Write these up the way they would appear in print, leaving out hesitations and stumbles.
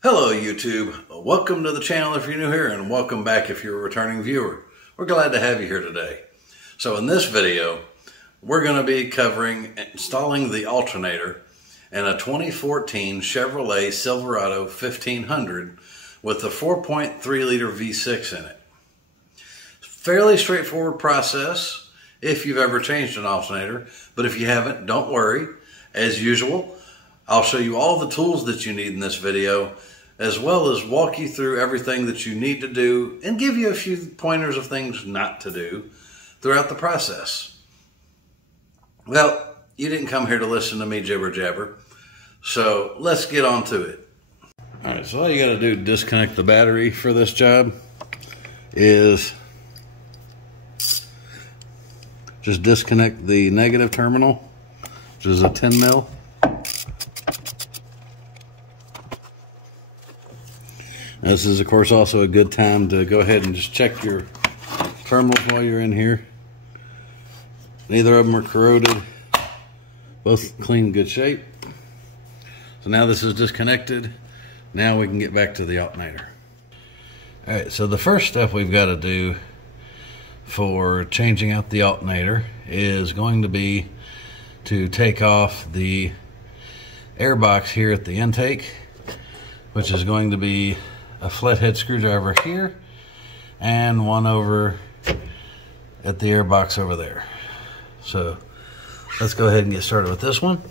Hello YouTube, welcome to the channel if you're new here and welcome back if you're a returning viewer. We're glad to have you here today. So in this video, we're going to be covering installing the alternator in a 2014 Chevrolet Silverado 1500 with a 4.3 liter V6 in it. Fairly straightforward process if you've ever changed an alternator, but if you haven't, don't worry. As usual, I'll show you all the tools that you need in this video, as well as walk you through everything that you need to do and give you a few pointers of things not to do throughout the process. Well, you didn't come here to listen to me jibber jabber, so let's get on to it. All right, so all you got to do to disconnect the battery for this job is just disconnect the negative terminal, which is a 10 mil. This is, of course, also a good time to go ahead and just check your terminals while you're in here. Neither of them are corroded. Both clean, good shape. So now this is disconnected. Now we can get back to the alternator. All right, so the first step we've got to do for changing out the alternator is going to be to take off the air box here at the intake, which is going to be a flathead screwdriver here and one over at the air box over there. So let's go ahead and get started with this one.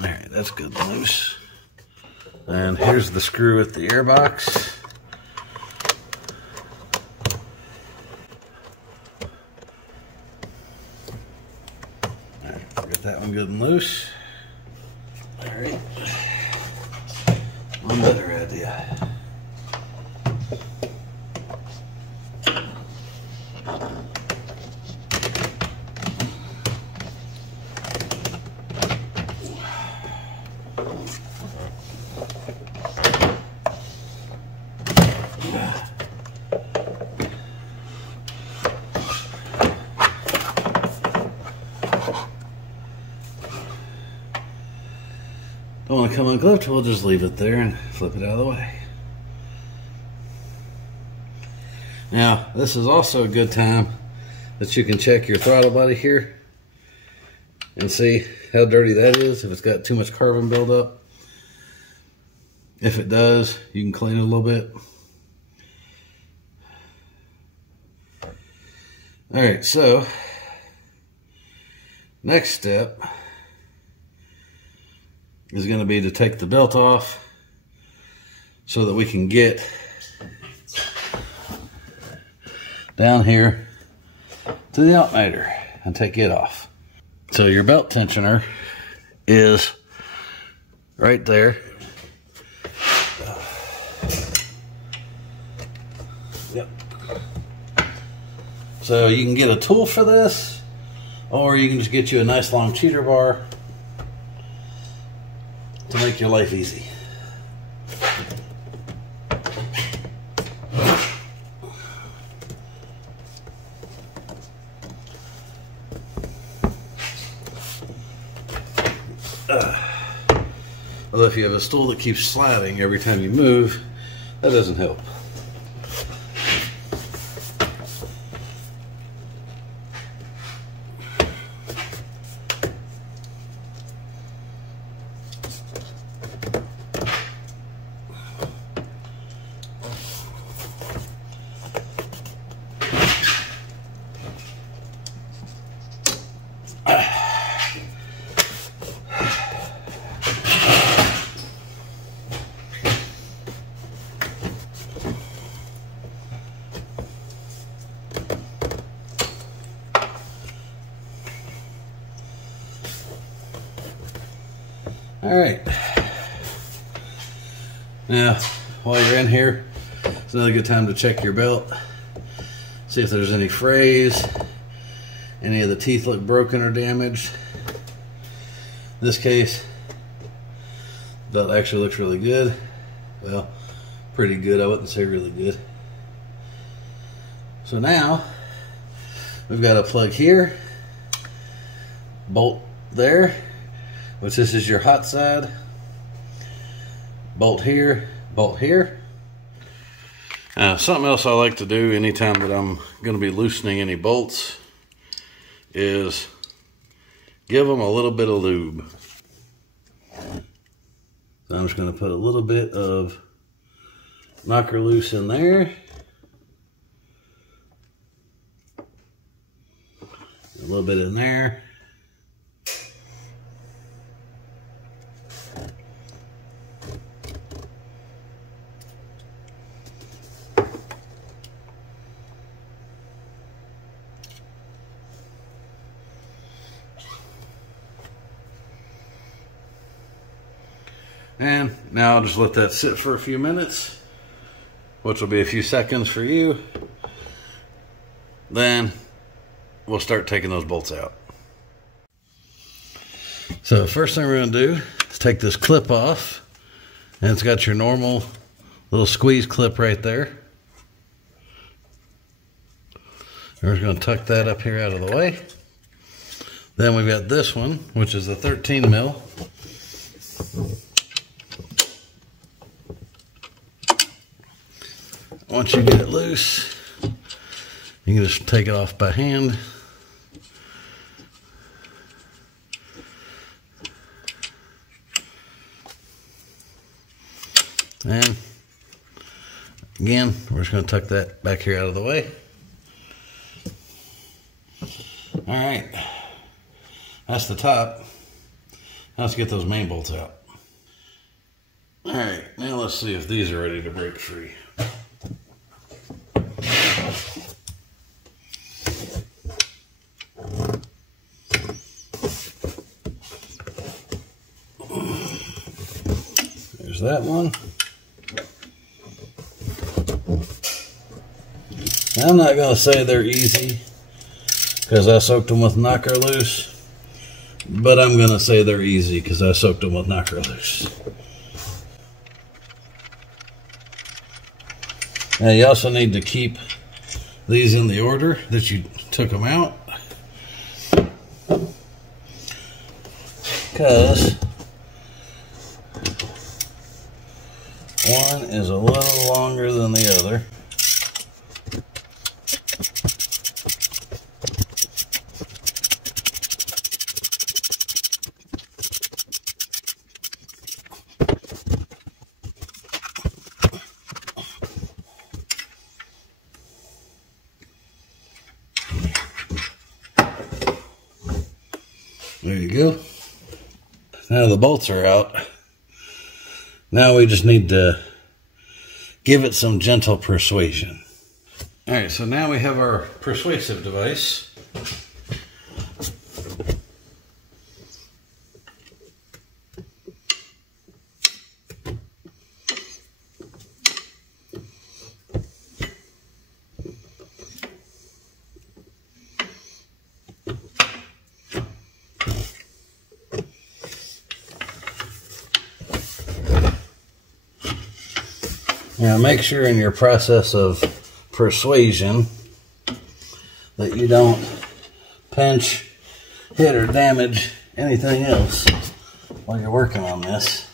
Alright, that's good and loose. And here's the screw at the air box. That one good and loose. All right. One better idea. Don't want to come ungloved, we'll just leave it there and flip it out of the way. Now, this is also a good time that you can check your throttle body here and see how dirty that is, if it's got too much carbon buildup. If it does, you can clean it a little bit. Alright, so next step is going to be to take the belt off so that we can get down here to the alternator and take it off. So your belt tensioner is right there. Yep. So you can get a tool for this, or you can just get you a nice long cheater bar to make your life easy. Although if you have a stool that keeps sliding every time you move, that doesn't help. All right. Now, while you're in here, it's another good time to check your belt. See if there's any frays, any of the teeth look broken or damaged. In this case, the belt actually looks really good. Well, pretty good. I wouldn't say really good. So now we've got a plug here, bolt there, which this is your hot side, bolt here, bolt here. Something else I like to do anytime that I'm going to be loosening any bolts is give them a little bit of lube. So I'm just going to put a little bit of knocker loose in there. A little bit in there. And now I'll just let that sit for a few minutes, which will be a few seconds for you. Then we'll start taking those bolts out. So the first thing we're going to do is take this clip off, and it's got your normal little squeeze clip right there. And we're just going to tuck that up here out of the way. Then we've got this one, which is the 13 mil. Once you get it loose, you can just take it off by hand. And again, we're just going to tuck that back here out of the way. All right, that's the top. Now let's get those main bolts out. All right, now let's see if these are ready to break free. There's that one. Now, I'm not going to say they're easy because I soaked them with knocker loose, but I'm going to say they're easy because I soaked them with knocker loose. Now you also need to keep these in the order that you took them out, because one is a little longer than the other. There you go. Now the bolts are out. Now we just need to give it some gentle persuasion. All right, so now we have our persuasive device. Now make sure in your process of persuasion that you don't pinch, hit, or damage anything else while you're working on this.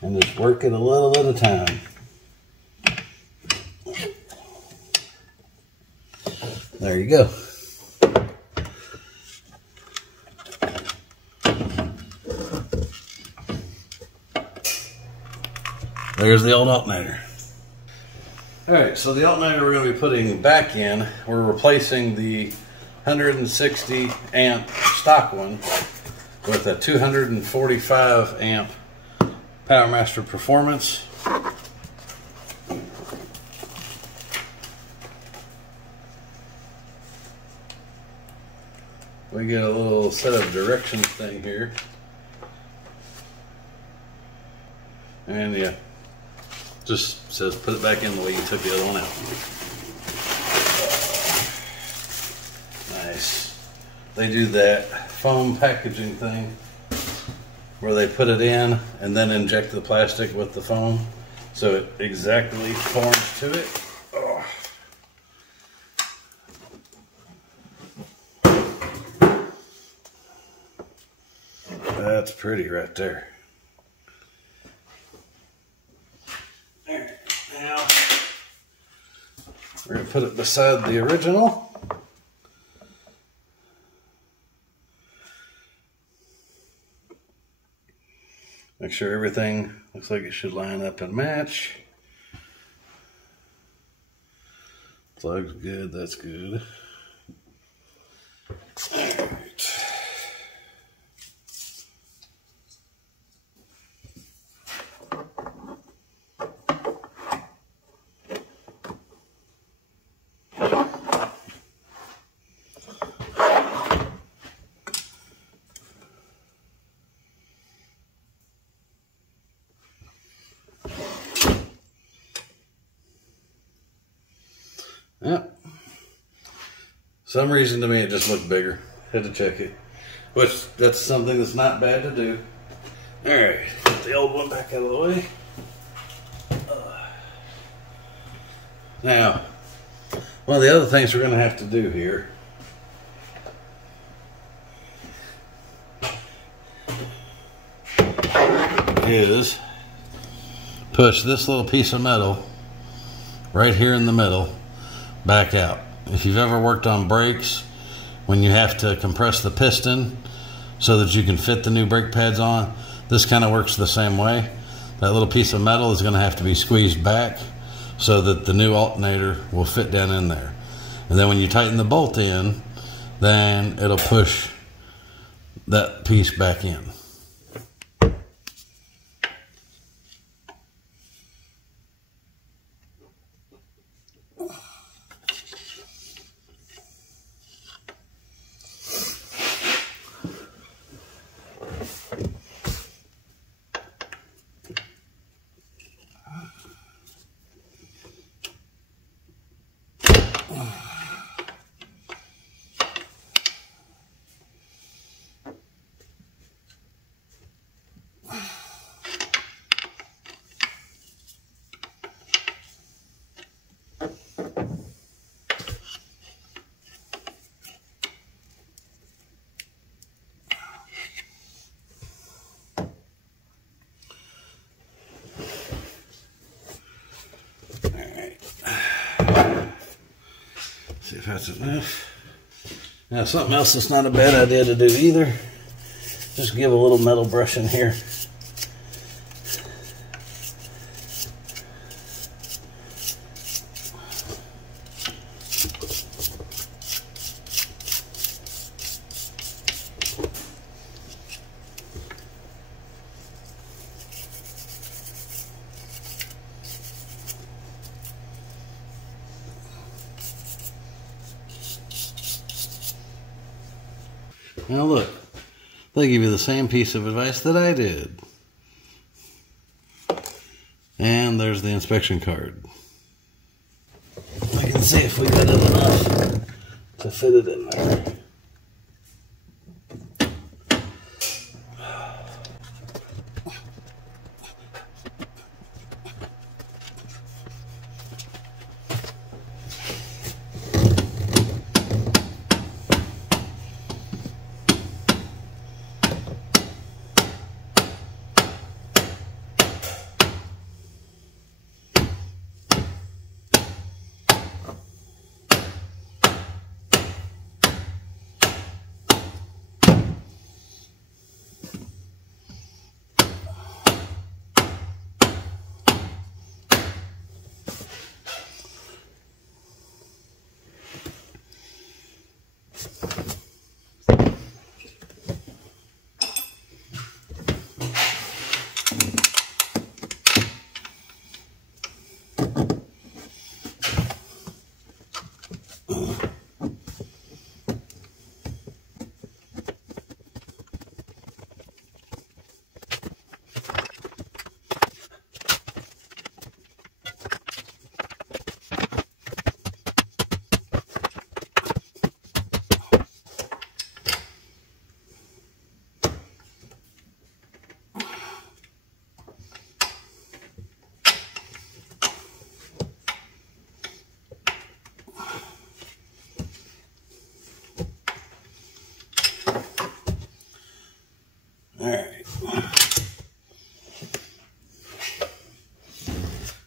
And just work it a little at a time. There you go. There's the old alternator. All right, so the alternator we're going to be putting back in, we're replacing the 160 amp stock one with a 245 amp Powermaster Performance. We get a little set of directions thing here. And yeah, just says put it back in the way you took the other one out. nice. They do that foam packaging thing where they put it in and then inject the plastic with the foam so it exactly forms to it. Oh. That's pretty right there. Alright, now we're going to put it beside the original. Make sure everything looks like it should line up and match. Plug's good, that's good. Alright. Yep. Some reason to me it just looked bigger. Had to check it. Which, that's something that's not bad to do. Alright, put the old one back out of the way. Now, one of the other things we're going to have to do here is push this little piece of metal right here in the middle back out. If you've ever worked on brakes, when you have to compress the piston so that you can fit the new brake pads on, this kind of works the same way. That little piece of metal is going to have to be squeezed back so that the new alternator will fit down in there. And then when you tighten the bolt in, then it'll push that piece back in. See if that's enough. Now, something else that's not a bad idea to do either, just give a little metal brush in here. Now look, they give you the same piece of advice that I did. And there's the inspection card. We can see if we got it enough to fit it in there.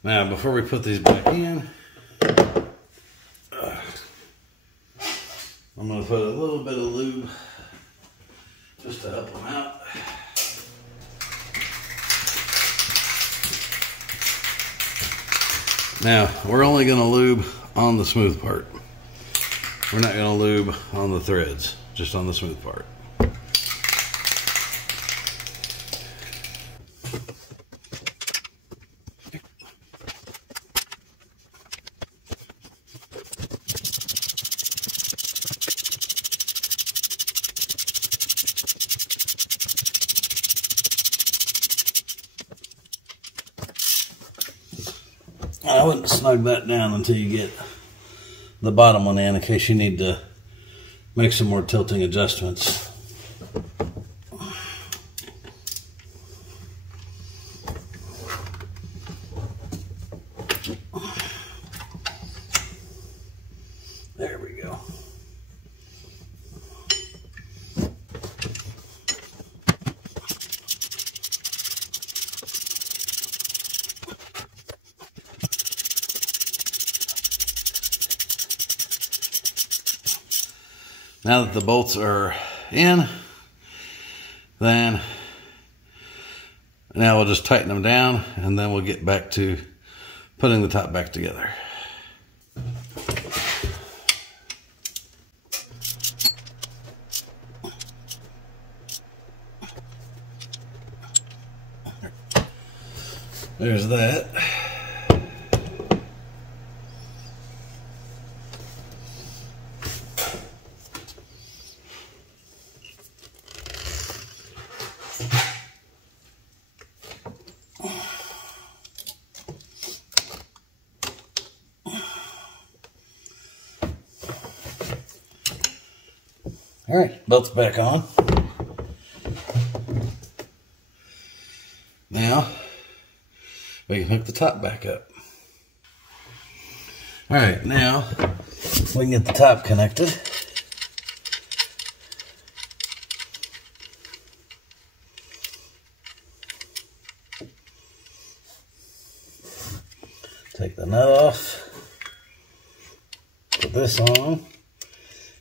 Now, before we put these back in, I'm going to put a little bit of lube just to help them out. Now, we're only going to lube on the smooth part. We're not going to lube on the threads, just on the smooth part. I wouldn't snug that down until you get the bottom one in case you need to make some more tilting adjustments. There we go. Now that the bolts are in, then now we'll just tighten them down and then we'll get back to putting the top back together. There's that. All right, belt's back on. Now, we can hook the top back up. All right, now we can get the top connected. Take the nut off, put this on.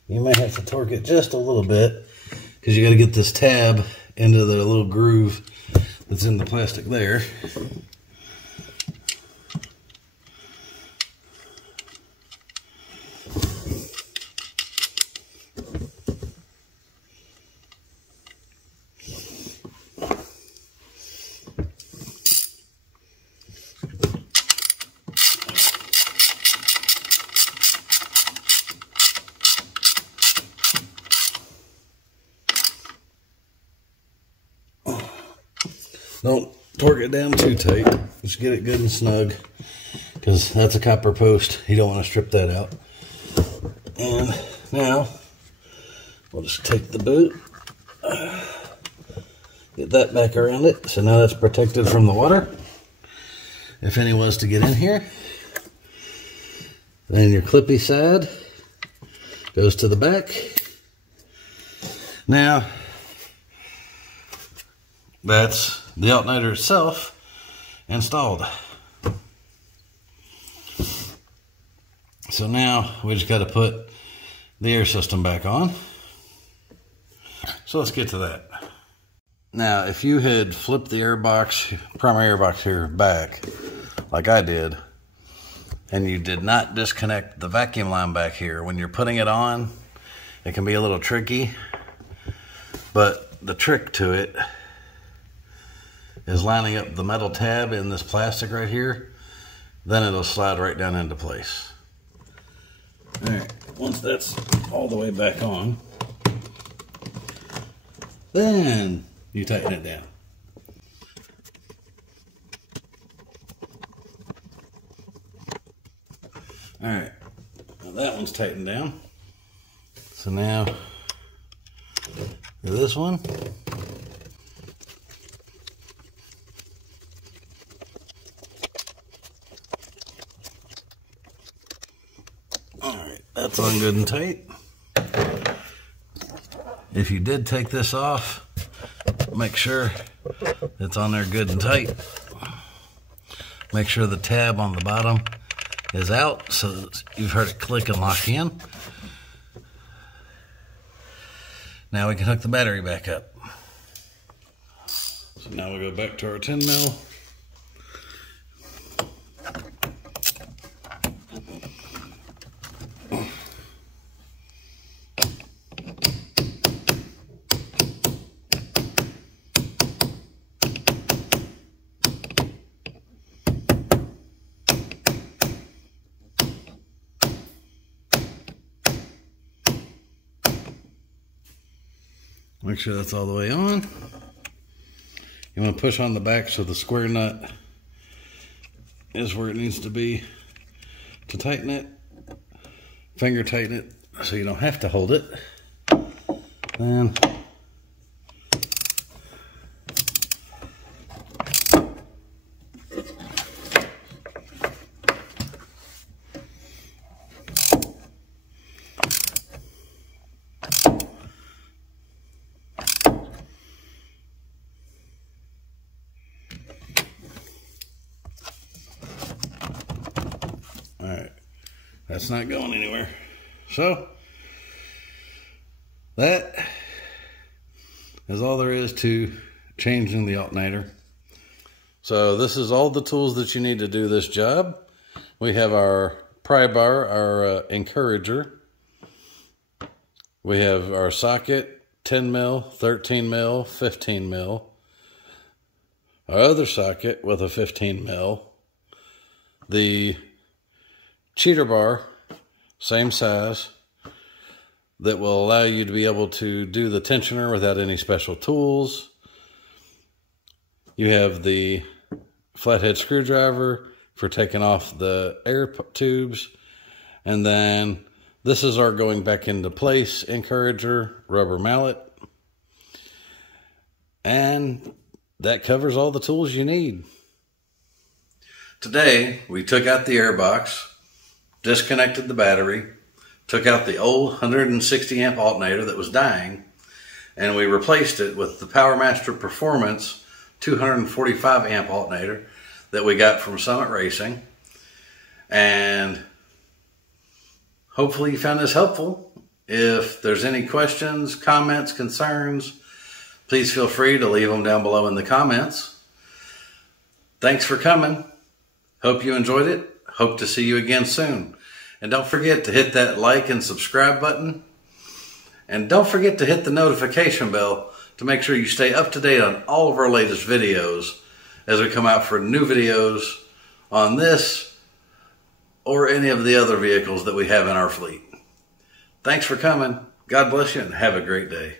You may have to torque it just a little bit because you got to get this tab into the little groove that's in the plastic there. Don't torque it down too tight. Just get it good and snug because that's a copper post. You don't want to strip that out. And now we'll just take the boot, get that back around it. So now that's protected from the water. If any was to get in here, then your clippy side goes to the back. Now, that's the alternator itself installed. So now we just got to put the air system back on. So let's get to that. Now, if you had flipped the primary air box here back, like I did, and you did not disconnect the vacuum line back here, when you're putting it on, it can be a little tricky. But the trick to it is lining up the metal tab in this plastic right here, then it'll slide right down into place. All right, once that's all the way back on, then you tighten it down. All right, now that one's tightened down. So now, this one. Alright, that's on good and tight. If you did take this off, make sure it's on there good and tight. Make sure the tab on the bottom is out so you've heard it click and lock in. Now we can hook the battery back up. So now we'll go back to our 10 mil. Make sure that's all the way on. You want to push on the back so the square nut is where it needs to be to tighten it. Finger tighten it so you don't have to hold it. Then alright, that's not going anywhere. So, that is all there is to changing the alternator. So this is all the tools that you need to do this job. We have our pry bar, our encourager. We have our socket, 10 mil, 13 mil, 15 mil. Our other socket with a 15 mil. The cheater bar, same size, that will allow you to be able to do the tensioner without any special tools. You have the flathead screwdriver for taking off the air tubes. And then this is our going back into place encourager, rubber mallet. And that covers all the tools you need. Today, we took out the air box, disconnected the battery, took out the old 160 amp alternator that was dying, and we replaced it with the Powermaster Performance 245 amp alternator that we got from Summit Racing. And hopefully you found this helpful. If there's any questions, comments, concerns, please feel free to leave them down below in the comments. Thanks for coming. Hope you enjoyed it. Hope to see you again soon. And don't forget to hit that like and subscribe button. And don't forget to hit the notification bell to make sure you stay up to date on all of our latest videos as we come out for new videos on this or any of the other vehicles that we have in our fleet. Thanks for coming. God bless you and have a great day.